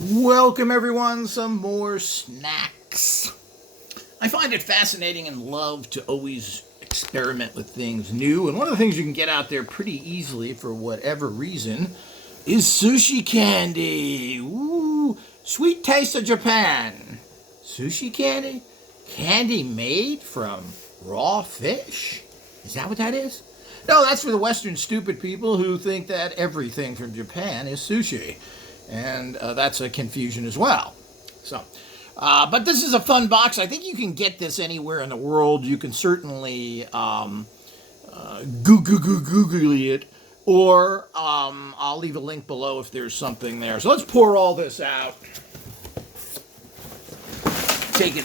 Welcome everyone, some more snacks. I find it fascinating and love to always experiment with things new, and one of the things you can get out there pretty easily for whatever reason is sushi candy. Ooh, sweet taste of Japan. Sushi candy? Candy made from raw fish? Is that what that is? No, that's for the Western stupid people who think that everything from Japan is sushi. And that's a confusion as well. So, but this is a fun box. I think you can get this anywhere in the world. You can certainly Google it, or I'll leave a link below if there's something there. So let's pour all this out. Take a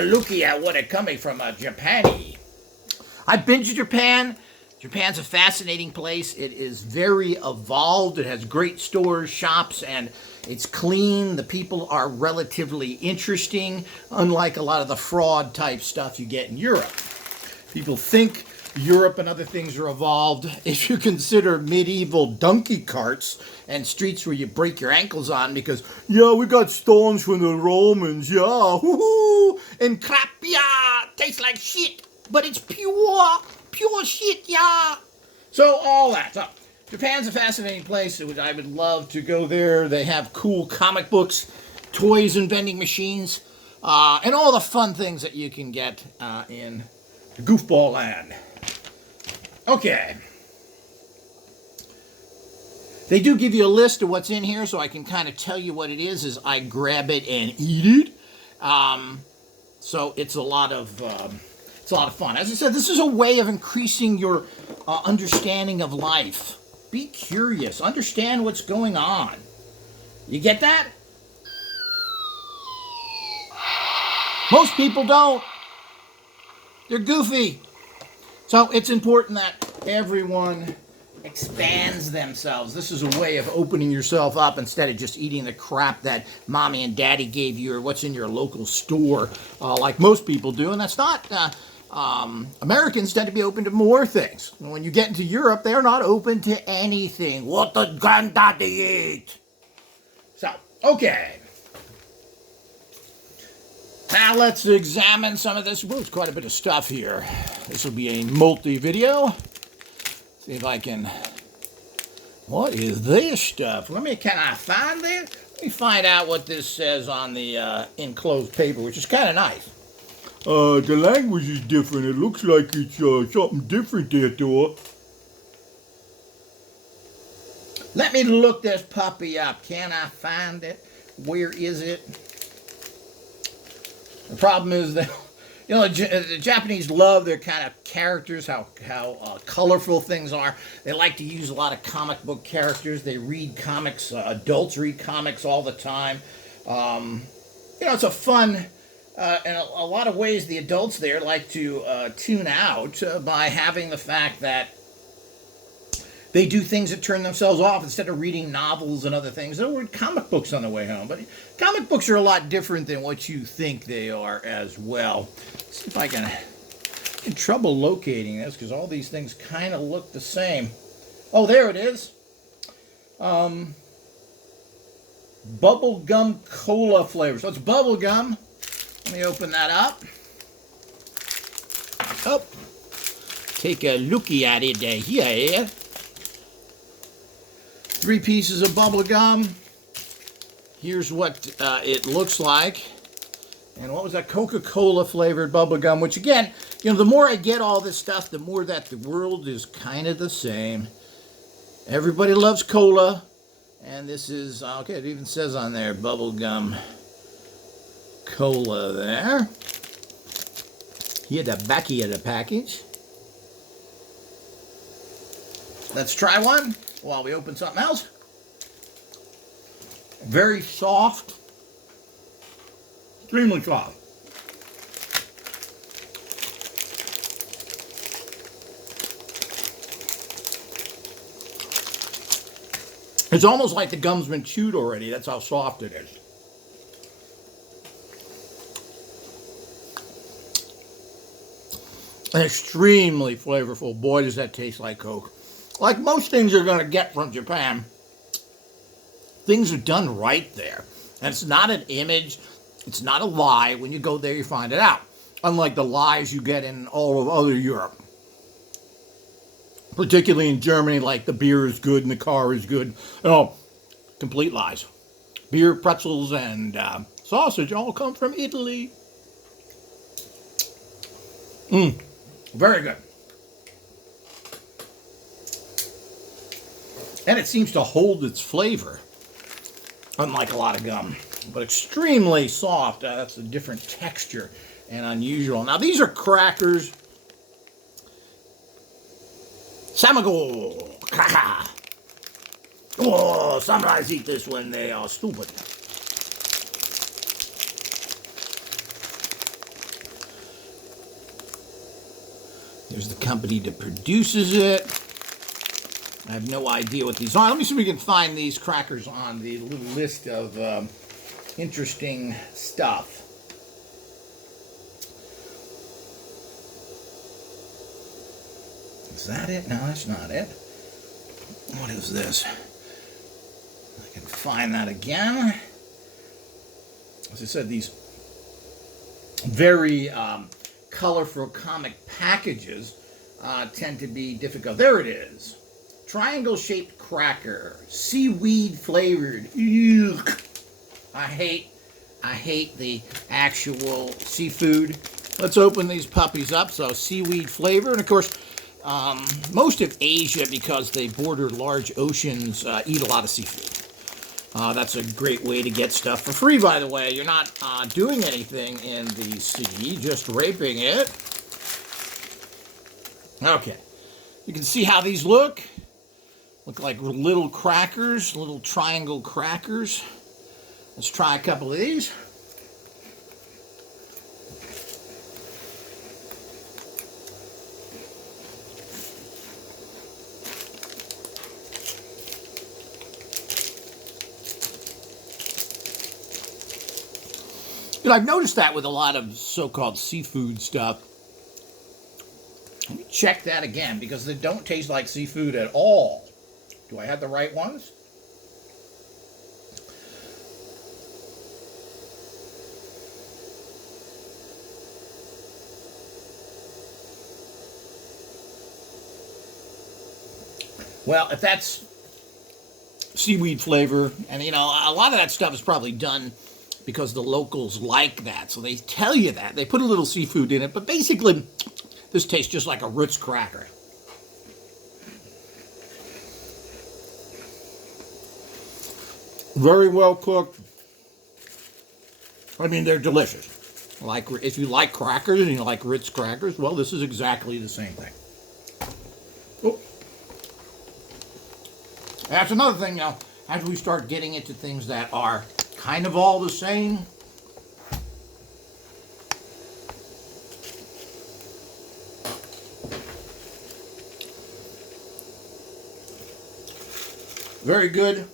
lookie at what it coming from Japani. I've been to Japan. Japan's a fascinating place. It is very evolved. It has great stores, shops, and it's clean. The people are relatively interesting, unlike a lot of the fraud type stuff you get in Europe. People think Europe and other things are evolved. If you consider medieval donkey carts and streets where you break your ankles on because, yeah, we got stones from the Romans, yeah, woohoo, and crap, yeah, tastes like shit, but it's pure shit, yeah. So all that. So Japan's a fascinating place. I would love to go there. They have cool comic books, toys and vending machines, and all the fun things that you can get in goofball land. Okay. They do give you a list of what's in here, so I can kind of tell you what it is as I grab it and eat it. So it's a lot of fun. As I said, this is a way of increasing your understanding of life. Be curious. Understand what's going on. You get that? Most people don't. They're goofy. So it's important that everyone expands themselves. This is a way of opening yourself up instead of just eating the crap that mommy and daddy gave you or what's in your local store like most people do. And that's not... Americans tend to be open to more things. When you get into Europe, they're not open to anything. What did granddaddy eat? So, okay. Now let's examine some of this. Well, there's quite a bit of stuff here. This will be a multi-video. See if I can... What is this stuff? Can I find this? Let me find out what this says on the enclosed paper, which is kind of nice. The language is different. It looks like it's something different there, Thor. Let me look this puppy up. Can I find it? Where is it? The problem is that, the Japanese love their kind of characters, how colorful things are. They like to use a lot of comic book characters. They read comics. Adults read comics all the time. It's a fun... in a lot of ways, the adults there like to tune out by having the fact that they do things that turn themselves off instead of reading novels and other things. They'll read comic books on the way home. But comic books are a lot different than what you think they are as well. Let's see if I can... I'm in trouble locating this because all these things kind of look the same. Oh, there it is. Bubblegum cola flavor. So it's bubblegum. Let me open that up. Oh, take a looky at it here. 3 pieces of bubble gum. Here's what it looks like. And what was that? Coca-Cola flavored bubble gum, which again, the more I get all this stuff, the more that the world is kind of the same. Everybody loves cola. And this is, okay, it even says on there, bubble gum cola there. Here, the backy of the package. Let's try one while we open something else. Very soft. Extremely soft. It's almost like the gum's been chewed already. That's how soft it is. Extremely flavorful. Boy, does that taste like Coke. Like most things you're going to get from Japan, Things are done right there. And it's not an image. It's not a lie. When you go there, you find it out. Unlike the lies you get in all of other Europe. Particularly in Germany, like the beer is good and the car is good. Oh, complete lies. Beer, pretzels, and sausage all come from Italy. Very good. And it seems to hold its flavor, unlike a lot of gum. But extremely soft. That's a different texture and unusual. Now, these are crackers. Samago. Cracker. Oh, samurais eat this when they are stupid. There's the company that produces it. I have no idea what these are. Let me see if we can find these crackers on the little list of interesting stuff. Is that it? No, that's not it. What is this? I can find that again. As I said, these very colorful comic packages tend to be difficult. There it is. Triangle-shaped cracker, seaweed flavored. Ugh. I hate the actual seafood. Let's open these puppies up. So seaweed flavor, and of course, most of Asia, because they border large oceans, eat a lot of seafood. That's a great way to get stuff for free, by the way. You're not doing anything in the sea, just raping it. Okay. You can see how these look. Look like little crackers, little triangle crackers. Let's try a couple of these. You know, I've noticed that with a lot of so-called seafood stuff. Let me check that again, because they don't taste like seafood at all. Do I have the right ones? Well, if that's seaweed flavor, and you know, a lot of that stuff is probably done because the locals like that, so they tell you that. They put a little seafood in it, but basically, this tastes just like a Ritz cracker. Very well cooked. I mean, they're delicious. Like, if you like crackers and you like Ritz crackers, well, this is exactly the same thing. Oh. That's another thing now. As we start getting into things that are kind of all the same, very good.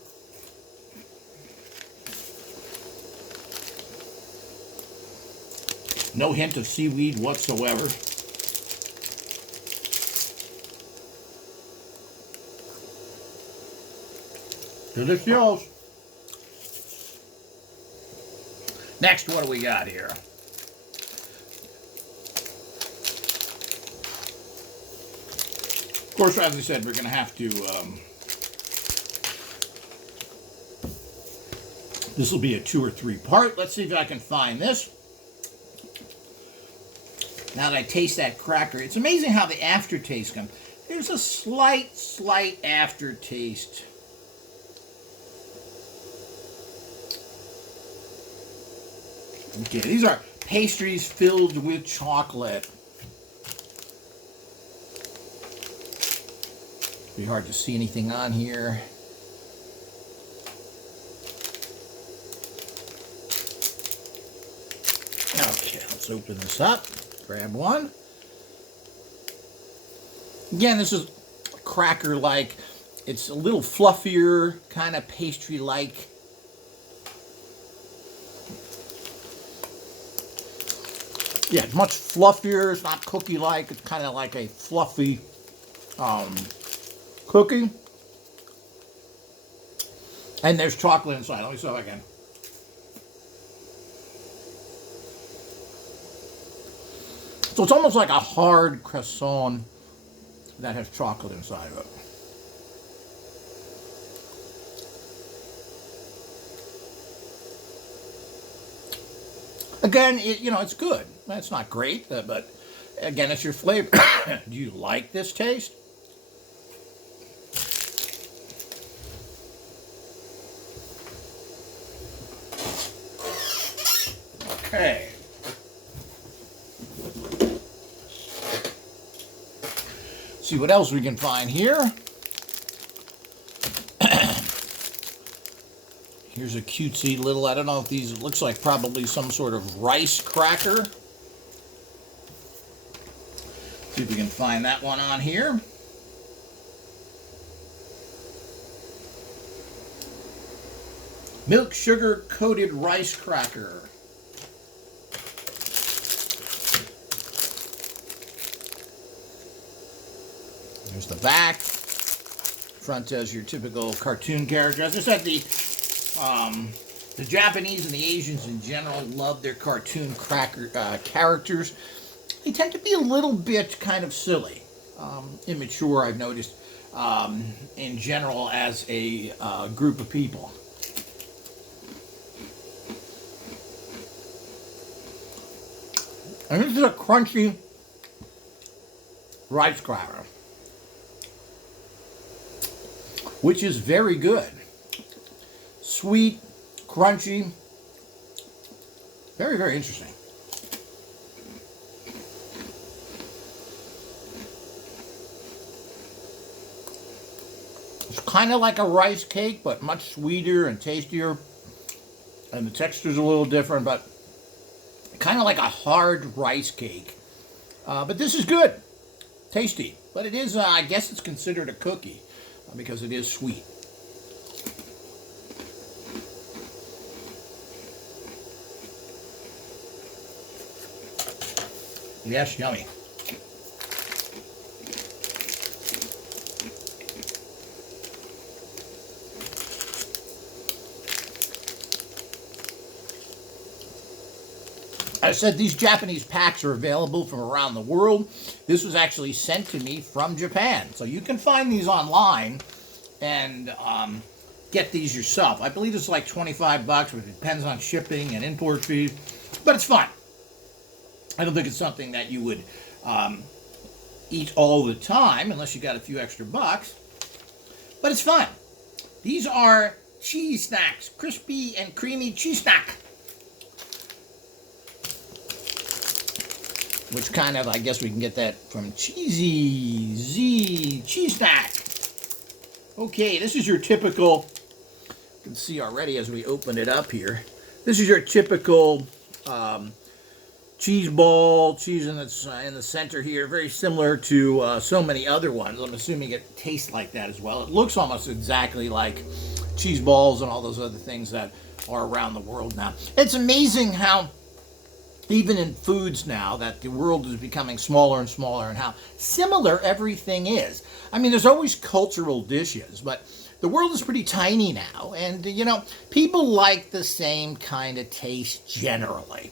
No hint of seaweed whatsoever. Delicious. Next, what do we got here? Of course, as I said, we're going to have to... this will be a 2 or 3 part. Let's see if I can find this. Now that I taste that cracker, it's amazing how the aftertaste comes. There's a slight aftertaste. Okay, these are pastries filled with chocolate. It'd be hard to see anything on here. Okay, let's open this up. Grab one. Again, this is cracker-like. It's a little fluffier, kind of pastry-like. Yeah, it's much fluffier. It's not cookie-like. It's kind of like a fluffy cookie. And there's chocolate inside. Let me see if I can. So it's almost like a hard croissant that has chocolate inside of it. Again, it's good. It's not great, but again, it's your flavor. Do you like this taste? Okay. See what else we can find here. Here's a cutesy little, I don't know if these, it looks like probably some sort of rice cracker. See if we can find that one on here. Milk sugar coated rice cracker. There's the back. Front as your typical cartoon character. As I said, the Japanese and the Asians in general love their cartoon characters. They tend to be a little bit kind of silly, immature, I've noticed, in general as a group of people. And this is a crunchy rice cracker, which is very good. Sweet, crunchy, very, very interesting. It's kind of like a rice cake, but much sweeter and tastier. And the texture's a little different, but kind of like a hard rice cake. But this is good. Tasty. But it is, I guess it's considered a cookie because it is sweet. Yes, yummy. I said these Japanese packs are available from around the world. This was actually sent to me from Japan. So you can find these online and get these yourself. I believe it's like 25 bucks, but it depends on shipping and import fees. But it's fun. I don't think it's something that you would eat all the time unless you got a few extra bucks. But it's fun. These are cheese snacks. Crispy and creamy cheese snack. Which kind of, I guess we can get that from Cheesy Z Cheese Snack. Okay, this is your typical, you can see already as we open it up here, this is your typical cheese ball, cheese in the center here, very similar to so many other ones. I'm assuming it tastes like that as well. It looks almost exactly like cheese balls and all those other things that are around the world now. It's amazing how even in foods now, that the world is becoming smaller and smaller and how similar everything is. I mean, there's always cultural dishes, but the world is pretty tiny now. And, people like the same kind of taste generally.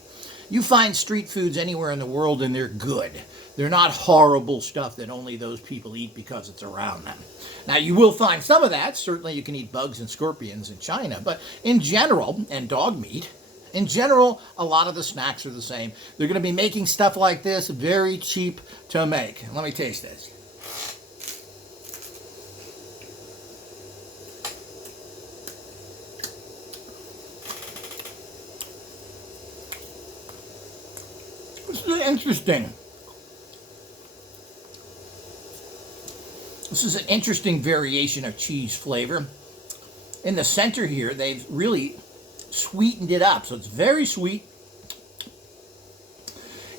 You find street foods anywhere in the world and they're good. They're not horrible stuff that only those people eat because it's around them. Now, you will find some of that. Certainly you can eat bugs and scorpions in China. But in general, and dog meat, in general, a lot of the snacks are the same. They're going to be making stuff like this very cheap to make. Let me taste this. This is interesting. This is an interesting variation of cheese flavor. In the center here, they've really sweetened it up, so it's very sweet,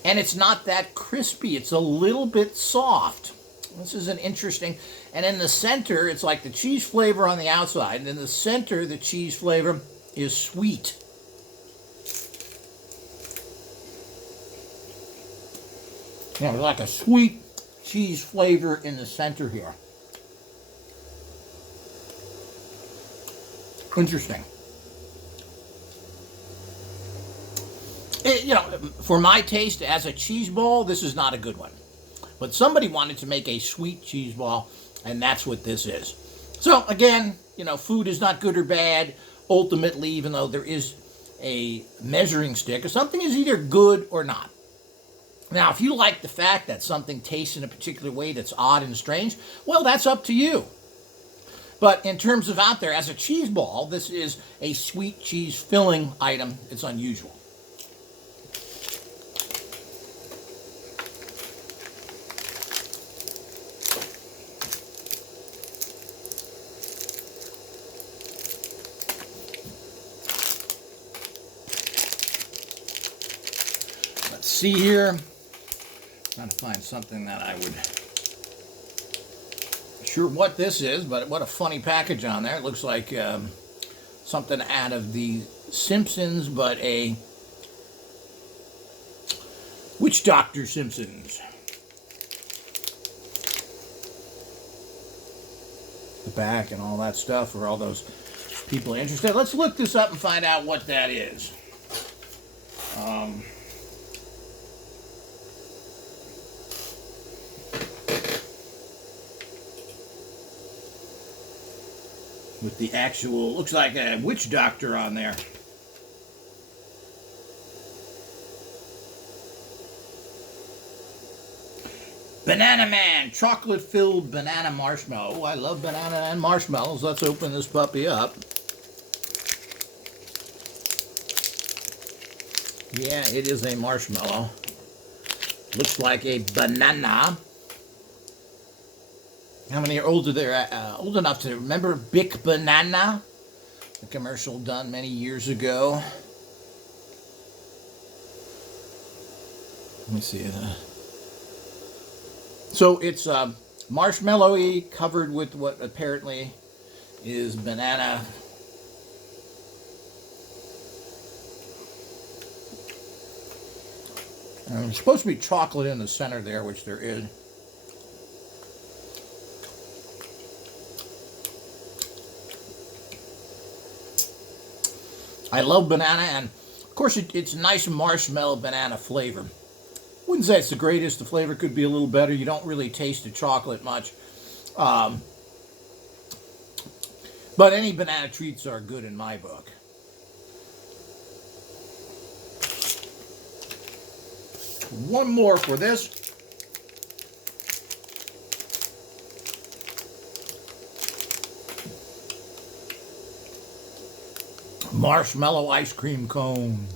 and it's not that crispy. It's a little bit soft. This is an interesting, and in the center, it's like the cheese flavor on the outside, and in the center, the cheese flavor is sweet. Yeah, it's like a sweet cheese flavor in the center here. Interesting. For my taste, as a cheese ball, this is not a good one. But somebody wanted to make a sweet cheese ball, and that's what this is. So again, food is not good or bad. Ultimately, even though there is a measuring stick, or something is either good or not. Now, if you like the fact that something tastes in a particular way that's odd and strange, well, that's up to you. But in terms of out there, as a cheese ball, this is a sweet cheese filling item. It's unusual. Let's see here. Trying to find something that I would... Sure what this is, but what a funny package on there. It looks like something out of the Simpsons, but a Witch Doctor Simpsons. The back and all that stuff for all those people interested. Let's look this up and find out what that is. With the actual, looks like a witch doctor on there. Banana Man, chocolate-filled banana marshmallow. Oh, I love banana and marshmallows. Let's open this puppy up. Yeah, it is a marshmallow. Looks like a banana. How many are older there? Old enough to remember Bic Banana? A commercial done many years ago. Let me see. So it's marshmallowy, covered with what apparently is banana. There's supposed to be chocolate in the center there, which there is. I love banana, and of course it's nice marshmallow banana flavor. Wouldn't say it's the greatest. The flavor could be a little better. You don't really taste the chocolate much. But any banana treats are good in my book. One more for this. Marshmallow ice cream cone.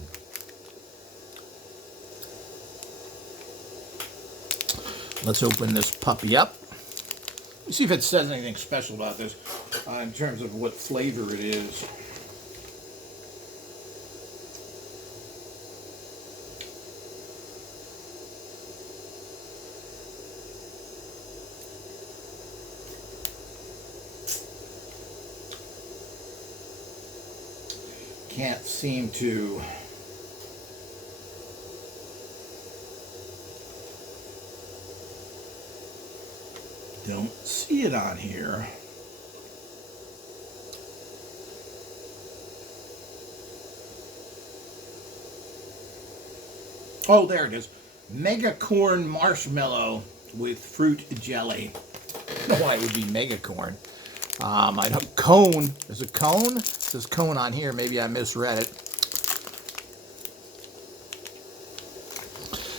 Let's open this puppy up. Let's see if it says anything special about this in terms of what flavor it is. Can't seem to don't see it on here. Oh, there it is. Mega corn marshmallow with fruit jelly. I don't know why it would be mega corn. I don't, cone, there's a cone? It says cone on here, maybe I misread it.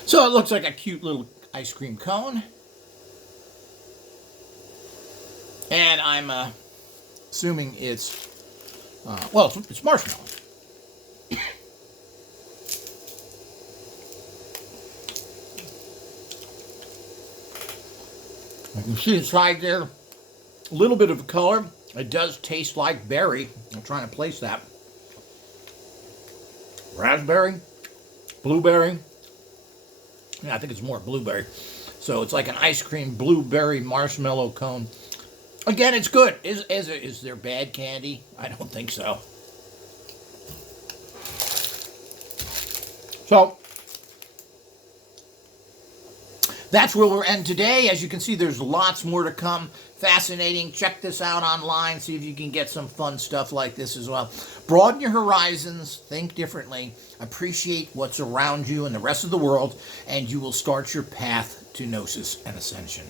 So it looks like a cute little ice cream cone. And I'm assuming it's, well, it's marshmallow. I can see inside there a little bit of color. It does taste like berry. I'm trying to place that. Raspberry, blueberry. Yeah, I think it's more blueberry. So it's like an ice cream blueberry marshmallow cone. Again, it's good. Is there bad candy? I don't think so. That's where we'll end today. As you can see, there's lots more to come. Fascinating. Check this out online. See if you can get some fun stuff like this as well. Broaden your horizons. Think differently. Appreciate what's around you and the rest of the world, and you will start your path to gnosis and ascension.